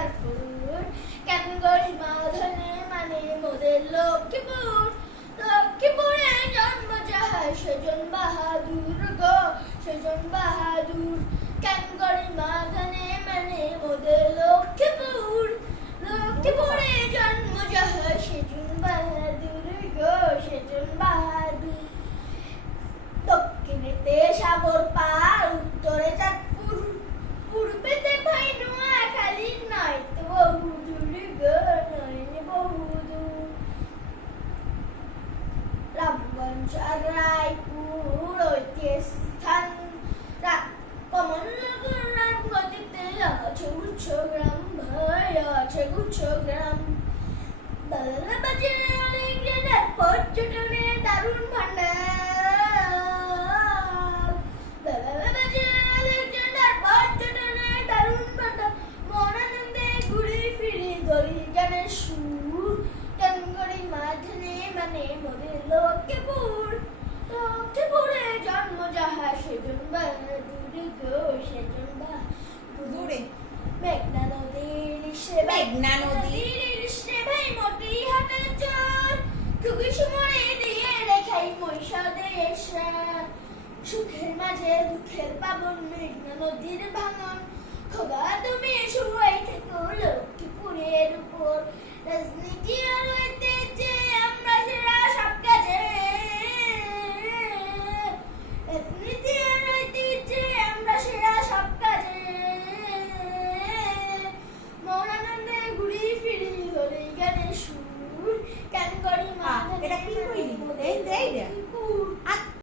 ভরপুর। কেন গরিমা ধনে মানে মোদের লক্ষ্মীপুর। লক্ষ্মীপুরে জন্ম যাহার সেজন বাহাদুর গো, সেজন বাহাদুর। কেন গরিমা ধনে মানে মোদের লক্ষ্মীপুর। লক্ষ্মীপুরে জন্ম যাহার সেজন বাহাদুর গো, সেজন বাহাদুর। দক্ষিণেতে সাগর পার, উত্তরে চাঁদপুর, পূর্বেতে ভাই নোয়াখালী, নয়তো বহুদূর গো, নয় বহুদূর। রামগঞ্জ আর রায়পুর ঐতিহাসিক স্থান, কমলনগর রামগতিতে আছে গুচ্ছ গ্রাম, ভাই আছে গুচ্ছ গ্রাম। দালালা বাজার আলেকজান্ডার পর্যটনে দারুণ ভান্ডার। দালালা বাজার আলেকজান্ডার পর্যটনে দারুণ ভান্ডার। মন আনন্দে ঘুরে ফিরে গড়ি গানের সুর। কেন গরিমা ধনে মানে মোদের লক্ষ্মীপুর। লক্ষ্মীপুরে জন্ম যাহার সেজন বাহাদুর গো, সেজন বাহাদুর। মেঘনা নদীর ইসে, মেঘনা নদী ইসে ভাই মোটি হাতের চর। খুবই সমরে দিয়ে রেখাই মহিষাদের সার। সুখের মাঝে দুঃখের পাবন মেঘনা নদীর ভাঙন। খোদা তুমি সহায় থেকো লক্ষ্মীপুরের উপর। রাজনীতি আর